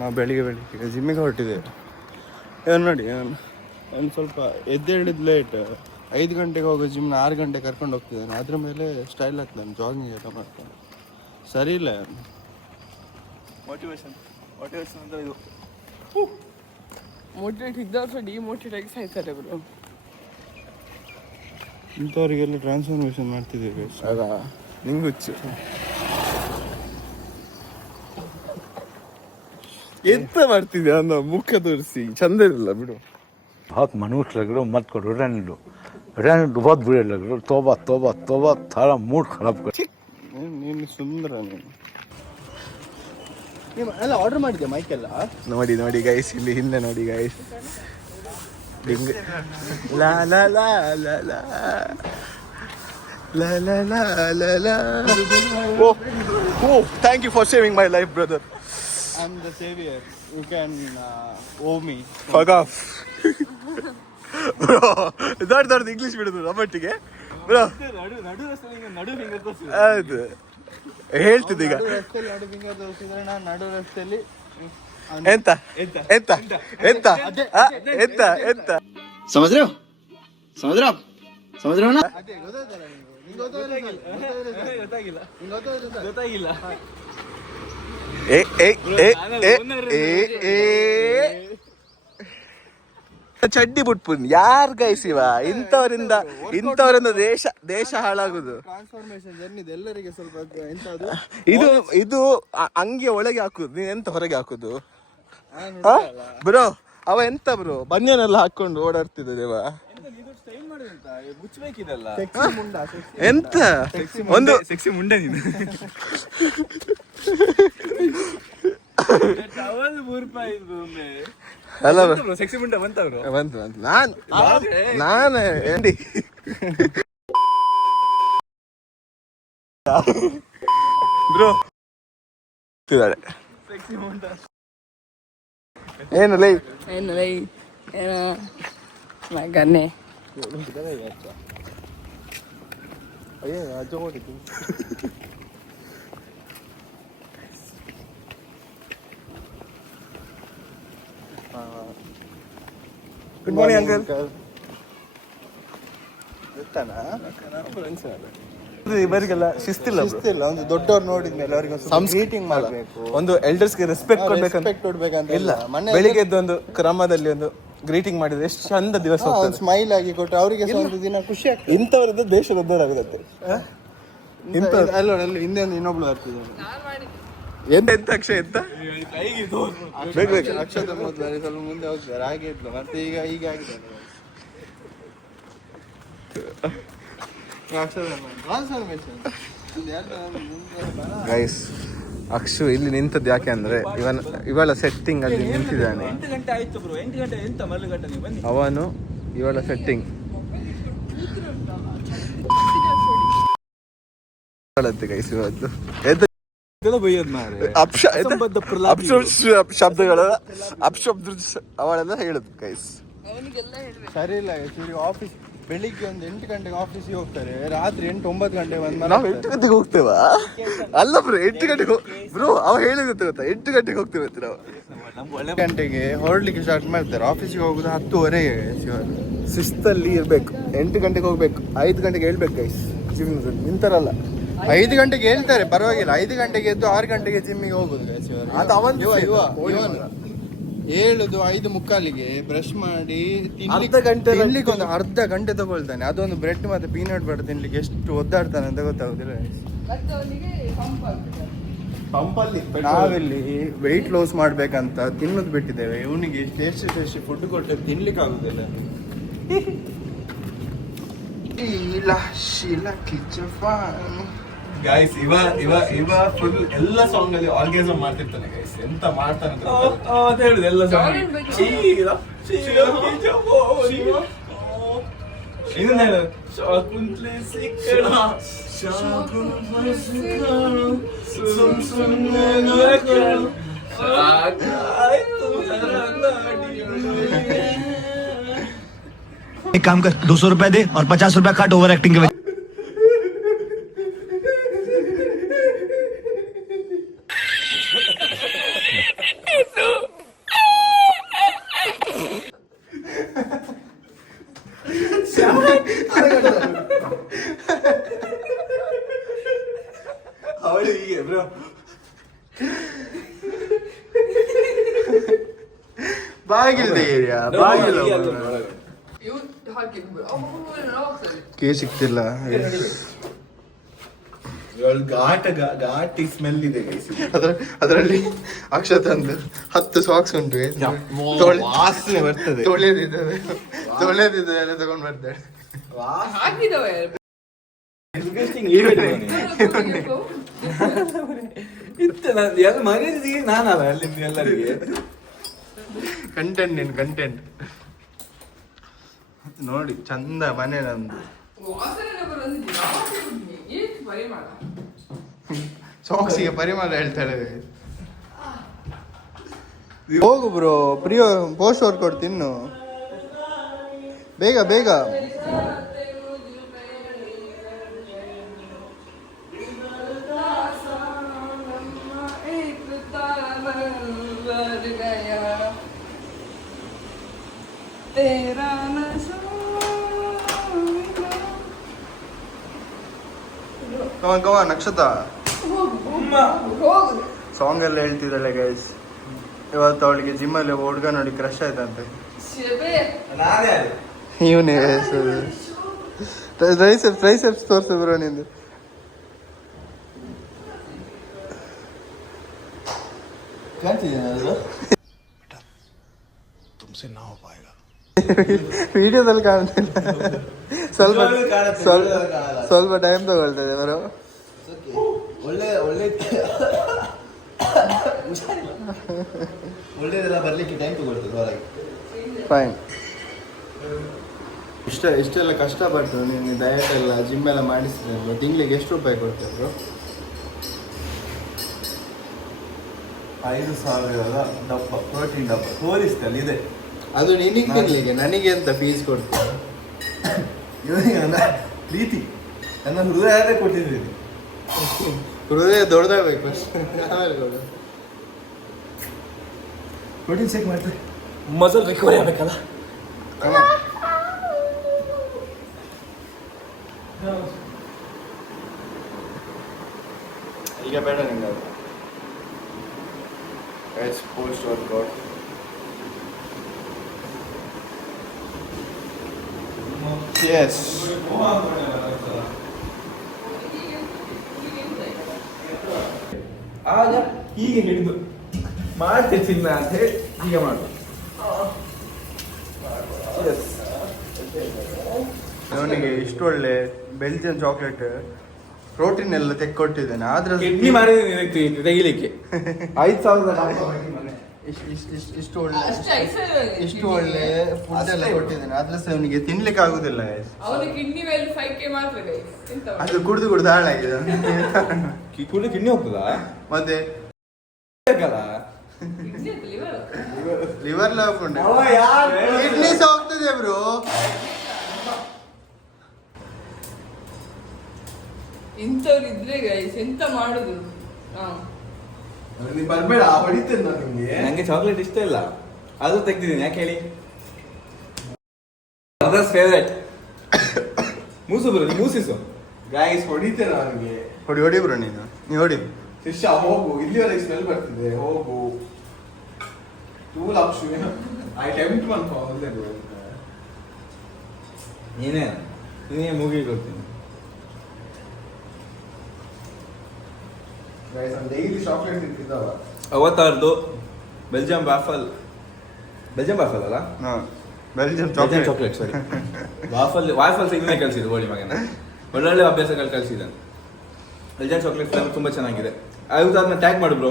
ನಾವು ಬೆಳಿಗ್ಗೆ ಜಿಮ್ಮಿಗೆ ಹೊರಟಿದ್ದೇವೆ. ಏನು ನೋಡಿ, ಒಂದು ಸ್ವಲ್ಪ ಎದ್ದೇಳಿದ ಲೇಟ್. 5 ಗಂಟೆಗೆ ಹೋಗೋ ಜಿಮ್ನ 6 ಗಂಟೆಗೆ ಕರ್ಕೊಂಡು ಹೋಗ್ತಿದ್ದಾನೆ. ಅದ್ರ ಮೇಲೆ ಸ್ಟೈಲ್ ಆಗ್ತದೆ, ನಾನು ಜಾಗಿಂಗ್ ಎಲ್ಲ ಮಾಡ್ತಾನೆ. ಸರಿ ಇಲ್ಲ. ಮೋಟಿವೇಶನ್ ಅಂದರೆ ಇದು. ಮೋಟಿವೇಟ್ ಇದ್ದವ್ರು ಡಿಮೋಟಿವೇಟ್ ಆಗಿ ಸಾಯ್ತಾರೆ ಬ್ರೋ. ಇಂಥವ್ರಿಗೆಲ್ಲ ಟ್ರಾನ್ಸ್ಫಾರ್ಮೇಷನ್ ಮಾಡ್ತಿದ್ದೇವೆ. ಆಗ ನಿಂಗೆ ಹುಚ್ಚು. ಎಂತ ಮಾಡ್ತಿದ್ಯಾ ಅನ್ನೋ ಮುಖ ತೋರಿಸಿ ಚಂದ ಇರಲಿಲ್ಲ ಬಿಡು. बहुत मनुष्य लग रहे हो, मत करो, रहने दो बहुत बुरे लग रहे हो. तौबा तौबा तौबा, थारा मूड खराब कर. ನೀನು ಸುಂದರ. ನೀನು ಎಲ್ಲ ಆರ್ಡರ್ ಮಾಡಿದ್ಯಾ ಮೈಕೆಲ್ಲ? ನೋಡಿ ಗೈಸ್, ಇಲ್ಲಿ ಹಿಂದೆ ನೋಡಿ guys. Law law law law law law law law law law. Oh, thank you for saving my life, brother. I'm the savior. You can owe me. Fuck off. Bro, ದೊಡ್ಡ English ಬಿಡುದು ನಮ್ಮಟ್ಟಿಗೆ bro. ಹೌದು, ಹೇಳ್ತಿದ್ದೆ ಈಗ. ನಾನು ನಡು ರಸ್ತೆಯಲ್ಲಿ ಎಂತ ಎಂತ ಎಂತ ಎಂತ ಎಂತ ಎಂತ समझ रहे हो ना? ಅದೇ ಗೊತ್ತಾಯ್ತಲ್ಲ ನಿಂಗೆ? ಗೊತ್ತಾಗಿಲ್ಲ. ಏ ಏ ಏ ಏ ಚಡ್ಡಿ ಬಿಟ್ಬಿಡ್ ಯಾರ್ ಗೈಸ್ ಇವ? ಇಂಥವರಿಂದ ದೇಶ ಹಾಳಾಗುದು. ಟ್ರಾನ್ಸ್ಫಾರ್ಮೇಶನ್ ಜರ್ನಿ ಎಲ್ಲರಿಗೆ ಸ್ವಲ್ಪ ಎಂತದು. ಇದು ಅಂಗಿಯ ಒಳಗೆ ಹಾಕುದು, ನೀನ್ ಎಂತ ಹೊರಗೆ ಹಾಕುದು ಬ್ರೋ? ಅವ ಎಂತ ಬ್ರೋ ಬನ್ಯನೆಲ್ಲ ಹಾಕೊಂಡು ಓಡಾಡ್ತಿದ್ದ ದೇವ. ಎಂತ ಒಂದು ಸೆಕ್ಸಿ ಮುಂಡೆ ನೀನು. ಅಲ್ಲ ಸೆಕ್ಸಿ ಮುಂಡೆ ಬಂತವ್ರು. ಬಂತು ನಾನು ಎಂಡಿ ಬ್ರೋ ತಿದ್ದಾಳೆ. ಏನು ಲೈ ಏನೋ ಮಗನ್ನೇ ಗುಡ್ ಮಾರ್ನಿಂಗ್ ಅಂಕಲ್. ಇವರಿಗೆಲ್ಲ ಶಿಸ್ತಿಲ್ಲ. ಒಂದು ದೊಡ್ಡವ್ರು ನೋಡಿದ್ಮೇಲೆ ಅವರಿಗೆ ಮೀಟಿಂಗ್ ಮಾಡಬೇಕು, ಒಂದು ಎಲ್ಡರ್ಸ್ಗೆ ರೆಸ್ಪೆಕ್ಟ್ ಕೊಡ್ಬೇಕಂತ ಇಲ್ಲ. ಬೆಳಿಗ್ಗೆ ಎದ್ದು ಒಂದು ಕ್ರಮದಲ್ಲಿ ಒಂದು ಗ್ರೀಟಿಂಗ್ ಮಾಡಿದ್ರೆ ಎಷ್ಟು ಚಂದ ದಿವಸ. ಸ್ಮೈಲ್ ಆಗಿ ಕೊಟ್ಟು ಅವರಿಗೆ ಒಂದು ದಿನ ಖುಷಿ ಆಗ್ತದೆ. ಇಂಥವ್ರದ್ದು ದೇಶದ ಉದ್ಧಾರಾಗುತ್ತೆ. ಅಲ್ಲಿ ಹಿಂದೆ ಒಂದು ಇನ್ನೊಬ್ಳು ಬರ್ತಿದ್ದಾಳೆ. ಎಂತ ಅಕ್ಷಯ ಎಂತ ಬೇಕು ಅಕ್ಷತ ಮೊದಲು ಸ್ವಲ್ಪ ಮುಂದೆ ಹೋಗ್ತಾರೆ, ಹಾಗೆ ಇದ್ಲು. ಮತ್ತೆ ಈಗ ಆಗಿದೆ ಗೈಸ್. ಅಕ್ಷು ಇಲ್ಲಿ ನಿಂತದ್ದು ಯಾಕೆ ಅಂದ್ರೆ ಇವಳ ಸೆಟ್ಟಿಂಗ್ ಅಲ್ಲಿ ನಿಂತಿದ್ದಾನೆ. 8 ಗಂಟೆ ಆಯ್ತು ಬ್ರೋ. 8 ಗಂಟೆ ಎಂತ ಮಲ್ಲುಗಟ್ಟ ನೀವು ಬನ್ನಿ. ಅವನು ಇವಳ ಸೆಟ್ಟಿಂಗ್ ಗೈಸ್. ಇವತ್ತು ಶಬ್ದಗಳು ಅವಳೆಲ್ಲ ಹೇಳುದು ಗೈಸ್. ಸರಿ ಇಲ್ಲ ಆಫೀಸ್ ಬೆಳಿಗ್ಗೆ ಒಂದು 8 ಗಂಟೆಗೆ ಆಫೀಸಿಗೆ ಹೋಗ್ತಾರೆ, ರಾತ್ರಿ 8-9 ಗಂಟೆ ಬಂದು ನಾವು 8 ಗಂಟೆಗೆ ಹೋಗ್ತೇವಾ? ಅಲ್ಲ ಬ್ರೋ, 8 ಗಂಟೆಗೆ ಬ್ರೋ ಅವ ಹೇಳಿರುತ್ತೆ ಗೊತ್ತಾ, 8 ಗಂಟೆಗೆ ಹೋಗ್ತೇವೆ ನಾವು. 8 ಗಂಟೆಗೆ ಹೊರಡ್ಲಿಕ್ಕೆ ಸ್ಟಾರ್ಟ್ ಮಾಡ್ತಾರೆ. ಆಫೀಸಿಗೆ ಹೋಗುದು 10:30ಗೆ. ಶಿಸ್ತಲ್ಲಿ ಇರ್ಬೇಕು. 8 ಗಂಟೆಗೆ ಹೋಗ್ಬೇಕು, 5 ಗಂಟೆಗೆ ಹೇಳ್ಬೇಕು ಗೈಸ್. ಜೀವನದಲ್ಲಿ ನಿಂತಾರಲ್ಲ 5 ಗಂಟೆಗೆ ಹೇಳ್ತಾರೆ, ಪರವಾಗಿಲ್ಲ. 5 ಗಂಟೆಗೆ ಎದ್ದು 6 ಗಂಟೆಗೆ ಜಿಮ್ಮಿಗೆ ಹೋಗುದು. ಹೇಳುದು 5:45ಗೆ ಬ್ರಷ್ ಮಾಡಿ ತಿನ್ಲಿಕ್ಕೆ ಒಂದು ಅರ್ಧ ಗಂಟೆ ತಗೊಳ್ತಾನೆ. ಅದೊಂದು ಬ್ರೆಡ್ ಮತ್ತೆ ಪೀನಟ್ ಬಟರ್ ತಿನ್ಲಿಕ್ಕೆ ಎಷ್ಟು ಒದ್ದಾಡ್ತಾನೆ ಅಂತ ಗೊತ್ತಾಗುದಿಲ್ಲ. ನಾವಿಲ್ಲಿ ವೆಯ್ಟ್ ಲಾಸ್ ಮಾಡ್ಬೇಕಂತ ತಿನ್ನೋದು ಬಿಟ್ಟಿದ್ದೇವೆ. ಇವನಿಗೆ ಟೇಸ್ಟಿ ಫುಡ್ ಕೊಟ್ಟರೆ ತಿನ್ಲಿಕ್ಕೆ ಆಗುದಿಲ್ಲ. ಗೈಸ್ ಇವ ಫುಲ್ ಎಲ್ಲ ಸಾಂಗ್ ಅಲ್ಲಿ ಆರ್ಗನೈಸರ್ ಮಾಡ್ತಿರ್ತಾನೆ ಗೈಸ್. ಎಂತ ಮಾಡ್ತಾನೆ ಅಂತ ಹೇಳುದು ಎಲ್ಲ ಸಾಂಗ್. ಇನ್ನೊಂದು ಹೇಳು, ಶಾಕುಂತ್ಲೆ ಸಿಕ್ಕಣ एक काम कर, 200 रुपए दे और 50 रुपए काट ओवर एक्टिंग के वजह। ಬಾಗಿಲು ಏರಿಯಾ ಬಾಗಿಲು ಇವ್ರು ಹಾಕಿದ್ರು ಹೋಗ್ತದೆ. ಕೇ ಸಿಕ್ತಿಲ್ಲ. ಘಾಟಿ ಸ್ಮೆಲ್ ಇದೆ ಅದರಲ್ಲಿ ಅಕ್ಷತ ಒಂದು 10 ಸಾಕ್ಸ್ ಉಂಟು. ವಾಸನೆ ಬರ್ತದೆ. ತೊಳೆದಿದ್ದಾವೆ ಎಲ್ಲ ತಗೊಂಡ್ ಬರ್ತಾರೆ. ಹಾಕಿದವೆ ಮರ್ಯಾದೆ ನಾನಲ್ಲ ಅಲ್ಲಿ ಎಲ್ಲರಿಗೆ ಕಂಟೆಂಟ್ ನೋಡಿ ಚಂದ ಮನೆ ನಮ್ದು. ಸಾಕ್ಸಿಗೆ ಪರಿಮಳ ಹೇಳ್ತಾಳೆ. ಹೋಗು ಬ್ರೋ, ಪ್ರಿಯೋ ಪೋಸ್ಟ್ ವರ್ಕ್ ಕೊಡ್ತೀನಿ ಬೇಗ ಬೇಗ. ಕಮಾನ್ ನಕ್ಷತ್ರ ಸಾಂಗ್ ಎಲ್ಲ ಹೇಳ್ತಿದ್ದಾಳೆ ಗೈಸ್. ಇವತ್ತು ಅವಳಿಗೆ ಜಿಮ್ಮಲ್ಲಿ ಹುಡುಗ ನೋಡಿ ಕ್ರಶ್ ಆಯ್ತಂತೆ. ಇವನೇ ಟ್ರೈಸೆಪ್ಸ್ ತೋರ್ಸು ಬ್ರೋ ನಿಂದು. ವಿಡಿಯೋದಲ್ಲಿ ಕಾಣ್ತಿಲ್ಲ, ಸ್ವಲ್ಪ ಟೈಮ್ ತಗೊಳ್ತದೆ ಬರೋ. ಒಳ್ಳೆದೆಲ್ಲ ಬರ್ಲಿಕ್ಕೆ ಟೈಮ್ ತಗೊಳ್ತದೆ ಹೊರಗೆ. ಫೈನ್. ಇಷ್ಟೆಲ್ಲ ಕಷ್ಟಪಟ್ಟು ನೀನು ಡಯಟ್ ಎಲ್ಲ ಜಿಮ್ ಎಲ್ಲ ಮಾಡಿಸಿದ್ರೆ ತಿಂಗಳಿಗೆ ಎಷ್ಟು ರೂಪಾಯಿ ಕೊಡ್ತಾರೆ? 5,000 ಡಬ್ಬ ಪ್ರೋಟೀನ್ ಡಬ್ಬ ತೋರಿಸ್ತಲ್ಲ ಇದೆ. ಅದು ನಿನಗೆ ತಿನ್ಲಿಕ್ಕೆ, ನನಗೆ ಅಂತ ಫೀಸ್ ಕೊಡ್ತೀನಿ. ಇವನಿಗೆ ನನ್ನ ಪ್ರೀತಿ, ನನ್ನ ಹೃದಯನೇ ಕೊಟ್ಟಿದ್ದೀನಿ. ಹೃದಯ ದೊಡ್ಡದಾಗಬೇಕು ಆಮೇಲೆ ಕೊಡು. ಪ್ರೋಟೀನ್ ಚೆಕ್ ಮಾಡ್ತಾರೆ. ಮಸಲ್ ರಿಕವರಿ ಆಗ್ಬೇಕಲ್ಲ. ಈಗ ಬೇಡ ನಿಂಗೆ ಅದು. Post workout yes. ಆಗ ಹೀಗೆ ಹಿಡಿದು ಮಾಡ್ತಿರ್ತಿಲ್ಲ ಅಂತ ಹೇಳಿ ಹೀಗೆ ಮಾಡು. ಅವನಿಗೆ ಇಷ್ಟು ಒಳ್ಳೆ ಬೆಲ್ಜಿಯನ್ ಚಾಕ್ಲೇಟ್ ಪ್ರೋಟೀನ್ ಎಲ್ಲ ತೆಕ್ಕೊಟ್ಟಿದ್ದೇನೆ. ಆದ್ರೆ ಕಿಡ್ನಿ ಮಾಡಿದ್ದೀನಿ ತೆಗಿಲಿಕ್ಕೆ 5,000 ಇಷ್ಟು ಒಳ್ಳೆ ಫುಡ್ ಎಲ್ಲ ಕೊಟ್ಟಿದ್ದೇನೆ. ಆದ್ರೆ ಸಹ ಅವನಿಗೆ ತಿನ್ಲಿಕ್ಕೆ ಆಗುದಿಲ್ಲ. ಅವನು ಕಿಡ್ನಿ ಮೇಲೆ 5K ಮಾತ್ರ ಅದು ಕುಡ್ದು ಹಾಳಾಗಿದೆ. ಕೂಡ ಕಿಡ್ನಿ ಹೋಗ್ತದಾ ಮತ್ತೆ ಲಿವರ್ ಹಾಕೊಂಡು ಕಿಡ್ನಿ ಸಹ ಹೋಗ್ತದೆ ಬ್ರೋ. ಇಂಥವ್ರು ಇದ್ರೆ ಗೈಸ್ ಎಂತ ಮಾಡುದು? ನೀ ಬರ್ಬೇಡ, ಹೊಡಿತೇನೆ ನಾನು ನಿಮ್ಗೆ. ನಂಗೆ ಚಾಕ್ಲೇಟ್ ಇಷ್ಟ ಇಲ್ಲ, ಅದು ತೆಗ್ದಿದ್ದೀನಿ. ಯಾಕೆ ಹೇಳಿ? ಅದರ್ಸ್ ಫೇವ್ರೇಟ್ ಮೂಸು ಬರೋ ಮೂಸಿಸು ಗೈಸ್ ಹೊಡಿತೇನೆ ಅವನಿಗೆ. ಹೊಡಿ ಬ್ರೋ, ನೀ ಹೊಡಿ. ಶಿಷ್ಯ ಹೋಗು, ಇಲ್ಲಿವರೆಗೆ ಸ್ಮೆಲ್ ಬರ್ತಿದೆ. ಹೋಗು ಐ ಟೆಂಪ್ಟ್ ಮಾಡ್ಕೊ. ನೀನೇ ಮುಗಿಕೊಳ್ತೀನಿ. ಡೈಲಿ ಚಾಕ್ಲೇಟ್ ತಿಂತಿದ್ದಾವ. ಅವತ್ತಾರ್ದು ಬೆಲ್ಜಿಯಂ ವಾಫಲ್ ಅಲ್ಲ, ಬೆಲ್ಜಿಯಂ ಚಾಕ್ಲೇಟ್ ಸಾರಿ ವಾಫಲ್ಸ್ ಇನ್ನೇ ಕಲಿಸಿದ್ದು ಹೋಳಿ ಮಗನ. ಒಳ್ಳೊಳ್ಳೆ ಅಭ್ಯಾಸಗಳು ಕಲಿಸಿದ್ದಾನೆ. ಬೆಲ್ಜಿಯಂ ಚಾಕ್ಲೇಟ್ ಫ್ಲೇವರ್ ತುಂಬಾ ಚೆನ್ನಾಗಿದೆ. ಅದಾದ್ಮೇಲೆ ಟ್ಯಾಗ್ ಮಾಡು ಬ್ರೋ,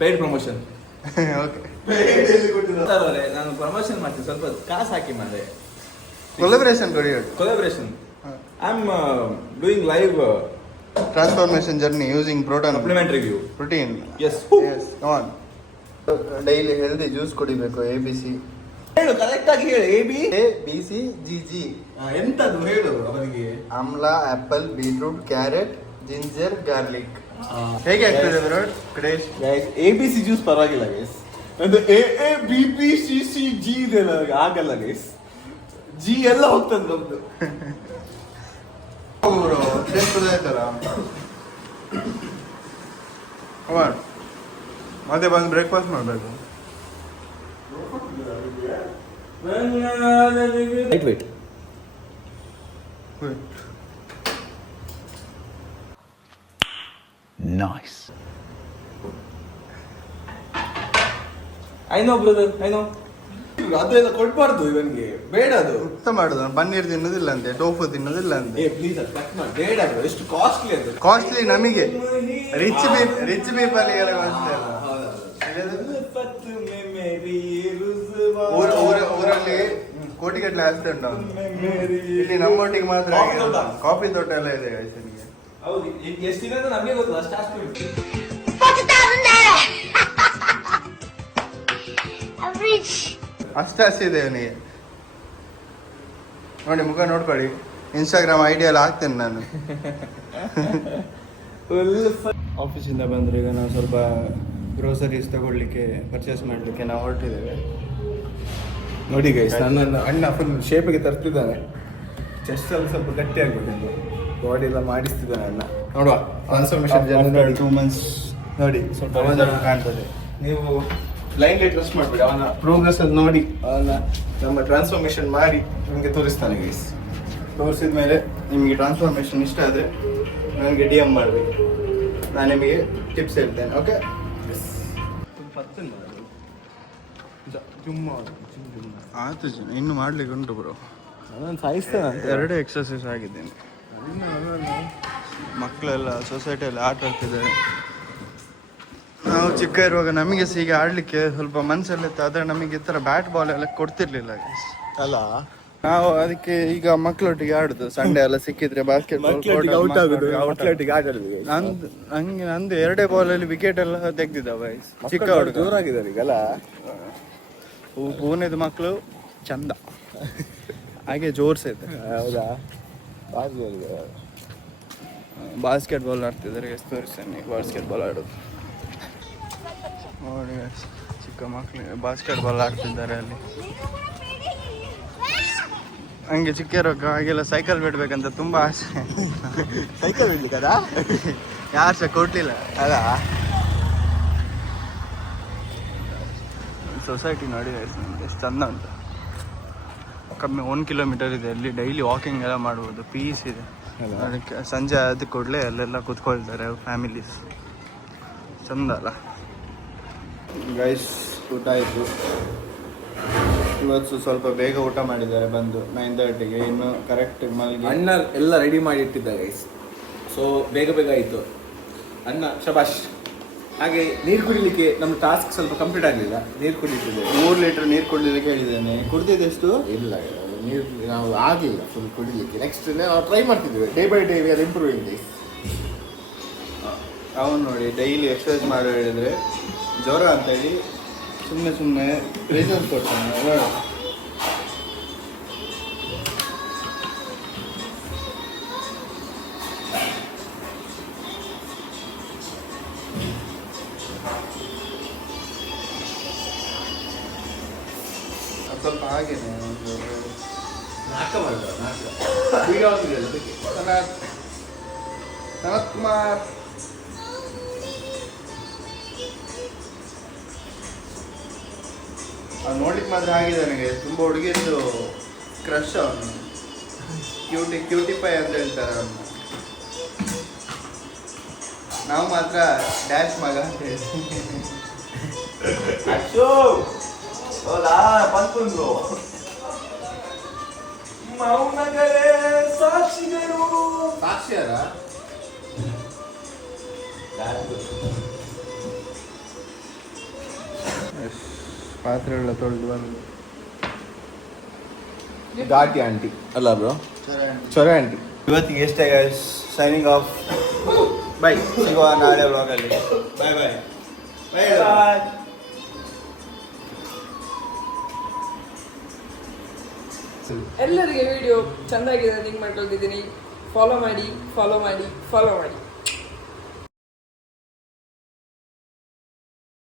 ಪೇಯ್ಡ್ ಪ್ರಮೋಷನ್. ನಾನು ಪ್ರಮೋಷನ್ ಮಾಡ್ತೀನಿ, ಸ್ವಲ್ಪ ಕಾಸು ಹಾಕಿ ಮಾಡಿದೆ. Collaboration I am doing live transformation journey using supplement review protein. Yes come on. Daily healthy juice ಕುಡಿಬೇಕು. ABC ಹೇಳು, ಕರೆಕ್ಟ್ ಆಗಿ ಹೇಳು. ABCGG. ಎಂತದು ಹೇಳು ಅವನಿಗೆ. Amla, apple, beetroot, carrot, ginger, garlic. ಹೇಗೆ ಆಗ್ತದೆ ಬ್ರೋ ಕಡೇಶ್? ABC ಜ್ಯೂಸ್ ಪರವಾಗಿಲ್ಲ ಗೈಸ್. ಅದು AABBCCG ಇದೆಲ್ಲ ಆಗಲ್ಲ ಗೈಸ್. ಜಿ ಎಲ್ಲ ಹೋಗ್ತದೆ ನಮ್ದು. ಬ್ರೋ ಟೇಸ್ಟ್ ಆಯ್ತಲ್ಲ. ಮತ್ತೆ ಬಂದು ಬ್ರೇಕ್ಫಾಸ್ಟ್ ಮಾಡಬೇಕು. Light weight. Nice. I know brother, I know. ಅದೆಲ್ಲ ಕೊಡ್ಬಾರ್ದು ಇವನಿಗೆ, ಬೇಡ ಅದು. ಉತ್ತ ಮಾಡುದು ಪನ್ನೀರ್ ತಿನ್ನೋದಿಲ್ಲ ಅಂತೆ, ಟೋಫು ತಿನ್ನೋದಿಲ್ಲ ಅಂತೆ. ಪ್ಲೀಸ್ ಅದು ಕಟ್ ಮಾಡಿ, ಬೇಡ ಅದು. ಎಷ್ಟು ಕಾಸ್ಟ್ಲಿ ಅದು. ಕಾಸ್ಟ್ಲಿ ನಮಗೆ, ರಿಚ್ ಪೀಪಲ್ಗೆಲ್ಲ ಕಾಸ್ಟ್ಲಿ ಅಲ್ಲ. ಊರಲ್ಲಿ ಕೋಟಿಗಟ್ಟಲೆ ಆಸ್ತಿ ಉಂಟು, ಇಲ್ಲಿ ನಮ್ಮೊಟ್ಟಿಗೆ ಮಾತ್ರ ಕಾಫಿ ತೋಟ ಎಲ್ಲ ಇದೆ. ಹೌದು, ಎಷ್ಟಿದೆ ಅಂತ ನಮಗೆ ಗೊತ್ತು, ಅಷ್ಟು ಆಸ್ತಿ ಉಂಟು. ಅಷ್ಟು ಆಸೆ ಇದೆ ಅವನಿಗೆ. ನೋಡಿ ಮುಖ ನೋಡ್ಕೊಳ್ಳಿ, ಇನ್ಸ್ಟಾಗ್ರಾಮ್ ಐಡಿ ಎಲ್ಲ ಹಾಕ್ತೇನೆ ನಾನು. ಆಫೀಸಿಂದ ಬಂದರೆ ಈಗ ನಾವು ಸ್ವಲ್ಪ ಗ್ರೋಸರೀಸ್ ತಗೊಳ್ಳಿಕ್ಕೆ, ಪರ್ಚೇಸ್ ಮಾಡಲಿಕ್ಕೆ ನಾವು ಹೊರಟಿದ್ದೇವೆ. ನೋಡಿ ಗೈಸ್, ನನ್ನ ಅಣ್ಣ ಫುಲ್ ಶೇಪಿಗೆ ತರ್ತಿದ್ದಾನೆ. ಚೆಸ್ಟ್ ಅಲ್ಲಿ ಸ್ವಲ್ಪ ಗಟ್ಟಿ ಆಗ್ಬಿಟ್ಟು ಬಾಡಿ ಎಲ್ಲ ಮಾಡಿಸ್ತಿದ್ದಾನೆ ಅಣ್ಣ. ನೋಡುವ ಟ್ರಾನ್ಸ್ಫಾರ್ಮೇಶನ್ ನೋಡಿ 2 months ನೋಡಿ ಸ್ವಲ್ಪ ಕಾಣ್ತದೆ. ನೀವು ಬ್ಲೈಂಡ್ಲಿ ಟ್ರಸ್ಟ್ ಮಾಡಬೇಡಿ, ಅವನ ಪ್ರೋಗ್ರೆಸ್ ಅಲ್ಲಿ ನೋಡಿ ಅವನ ನಮ್ಮ ಟ್ರಾನ್ಸ್ಫಾರ್ಮೇಶನ್ ಮಾಡಿ ನಿಮಗೆ ತೋರಿಸ್ತಾನೆ ಗೈಸ್. ತೋರಿಸಿದ ಮೇಲೆ ನಿಮಗೆ ಟ್ರಾನ್ಸ್ಫಾರ್ಮೇಶನ್ ಇಷ್ಟ ಆದರೆ ನನಗೆ DM ಮಾಡಬೇಕು, ನಾನು ನಿಮಗೆ ಟಿಪ್ಸ್ ಹೇಳ್ತೇನೆ. ಓಕೆ, ಆಯ್ತು ಜನ ಇನ್ನು ಮಾಡ್ಲಿಕ್ಕೆ ಉಂಟು ಬ್ರೋ. ಅದನ್ನು ಸಾಯಿಸ್ತಾನೆ. 2 ಎಕ್ಸರ್ಸೈಸ್ ಆಗಿದ್ದೇನೆ. ಮಕ್ಕಳೆಲ್ಲ ಸೊಸೈಟಿಯಲ್ಲಿ ಆಟ ಆಡ್ತಿದ್ದಾರೆ. ನಾವು ಚಿಕ್ಕ ಇರುವಾಗ ನಮಗೆ ಹೀಗೆ ಆಡಲಿಕ್ಕೆ ಸ್ವಲ್ಪ ಮನಸ್ಸಲ್ಲಿತ್ತು, ಆದರೆ ನಮಗೆ ಈ ಥರ ಬ್ಯಾಟ್ ಬಾಲ್ ಎಲ್ಲ ಕೊಡ್ತಿರ್ಲಿಲ್ಲ ಅಲ್ಲ. ನಾವು ಅದಕ್ಕೆ ಈಗ ಮಕ್ಕಳೊಟ್ಟಿಗೆ ಆಡುದು. ಸಂಡೆ ಎಲ್ಲ ಸಿಕ್ಕಿದ್ರೆ ಬಾಸ್ಕೆಟ್ ನಂದು 2 ಬಾಲಲ್ಲಿ ವಿಕೆಟ್ ಎಲ್ಲ ತೆಗ್ದಿದ್ದಾವೆ. ಚಿಕ್ಕ ಹುಡುಗ ಜೋರಾಗಿದ್ದಾರೆ ಈಗಲ್ಲ. ಪೂನೆದು ಮಕ್ಕಳು ಚಂದ ಹಾಗೆ ಜೋರ್ಸೈತೆ. ಹೌದಾ? ಬಾಸ್ಕೆಟ್ ಬಾಲ್ ಆಡ್ತಿದ್ದಾರೆ. ಎಷ್ಟು ತೋರಿಸ್ತೇನೆ ಬಾಸ್ಕೆಟ್ ಬಾಲ್ ಆಡೋದು ನೋಡಿ. ಚಿಕ್ಕ ಮಕ್ಕಳು ಬಾಸ್ಕೆಟ್ ಬಾಲ್ ಆಡ್ತಿದ್ದಾರೆ ಅಲ್ಲಿ. ಹಂಗೆ ಚಿಕ್ಕ ಇರುವಾಗ ಹಾಗೆಲ್ಲ ಸೈಕಲ್ ಬಿಡ್ಬೇಕಂತ ತುಂಬಾ ಆಸೆ. ಸೈಕಲ್ ಬಿಡ್ಲಿಕ್ಕದ ಯಾರು ಸಹ ಕೊಡ್ಲಿಲ್ಲ ಅಲ್ಲ. ಸೊಸೈಟಿ ನೋಡಿ ಎಷ್ಟು ಚಂದ ಉಂಟು. ಕಮ್ಮಿ 1 ಕಿಲೋಮೀಟರ್ ಇದೆ. ಅಲ್ಲಿ ಡೈಲಿ ವಾಕಿಂಗ್ ಎಲ್ಲ ಮಾಡ್ಬೋದು, ಪೀಸ್ ಇದೆ. ಅದಕ್ಕೆ ಸಂಜೆ ಆದ ಕೂಡಲೇ ಅಲ್ಲೆಲ್ಲ ಕೂತ್ಕೊಳ್ತಾರೆ ಫ್ಯಾಮಿಲೀಸ್. ಚಂದ ಅಲ್ಲ ಗೈಸ್? ಊಟ ಆಯಿತು. ಇವತ್ತು ಸ್ವಲ್ಪ ಬೇಗ ಊಟ ಮಾಡಿದ್ದಾರೆ ಬಂದು 9:30ಗೆ. ಇನ್ನು ಕರೆಕ್ಟ್ ಮಲಗಿ ಅಣ್ಣ ಎಲ್ಲ ರೆಡಿ ಮಾಡಿ ಇಟ್ಟಿದ್ದ ಗೈಸ್. ಸೊ ಬೇಗ ಬೇಗ ಆಯಿತು ಅಣ್ಣ, ಶಬಾಷ್. ಹಾಗೆ ನೀರು ಕುಡಿಲಿಕ್ಕೆ ನಮ್ಮ ಟಾಸ್ಕ್ ಸ್ವಲ್ಪ ಕಂಪ್ಲೀಟ್ ಆಗಲಿಲ್ಲ. ನೀರು ಕುಡಿತಿದ್ದೆ, 3 ಲೀಟರ್ ನೀರು ಕುಡಿಲಿಕ್ಕೆ ಹೇಳಿದ್ದೇನೆ. ಕುಡ್ದಿದ್ದೆಷ್ಟು? ಇಲ್ಲ, ನೀರು ನಾವು ಆಗಲಿಲ್ಲ ಫುಲ್ ಕುಡಿಲಿಕ್ಕೆ. ನೆಕ್ಸ್ಟ್ ನಾವು ಟ್ರೈ ಮಾಡ್ತಿದ್ದೇವೆ, day by day we are improving this. ಅವನು ನೋಡಿ ಡೈಲಿ ಎಕ್ಸರ್ಸೈಸ್ ಮಾಡೋ ಹೇಳಿದರೆ ಜ್ವರ ಅಂತೇಳಿ ಸುಮ್ಮನೆ ರೀಸನ್ಸ್ ಕೊಡ್ತಾನೆ. ಸ್ವಲ್ಪ ಹಾಗೇನೆ ಸನತ್ ಕುಮಾರ್ ನೋಡ್ಲಿಕ್ಕೆ ಮಾತ್ರ ಆಗಿದೆ ನನಗೆ. ತುಂಬ ಹುಡುಗಿದ್ದು ಕ್ರಶ್ ಅವನು. ಕ್ಯೂಟಿಫೈ ಅಂತ ಹೇಳ್ತಾರೆ ಅವನು. ನಾವು ಮಾತ್ರ ಡ್ಯಾಶ್ ಮಗ ಅಂತ ಹೇಳ್ತೀವಿ. ಸಾಕ್ಷಿಯಾರ ಪಾತ್ರೆಗಳ ತೊಳೆದು ಬಂದು ಘಾಟಿ ಆಂಟಿ ಅಲ್ಲ ಬ್ರೋ, ಚೊರೆ ಆಂಟಿ. ಇವತ್ತಿಗೆ ಎಷ್ಟೇ ಸೈನಿಂಗ್ ಆಫ್. ಬೈ, ಸಿಗುವ ನಾಳೆ ವ್ಲಾಗಲ್ಲಿ. ಬಾಯ್ ಬಾಯ್ ಬಾಯ್. ಎಲ್ಲರಿಗೆ ವಿಡಿಯೋ ಚೆಂದಾಗಿದೆ ಲಿಂಕ್ ಮಾಡ್ಕೊಳ್ತಿದ್ದೀನಿ. ಫಾಲೋ ಮಾಡಿ.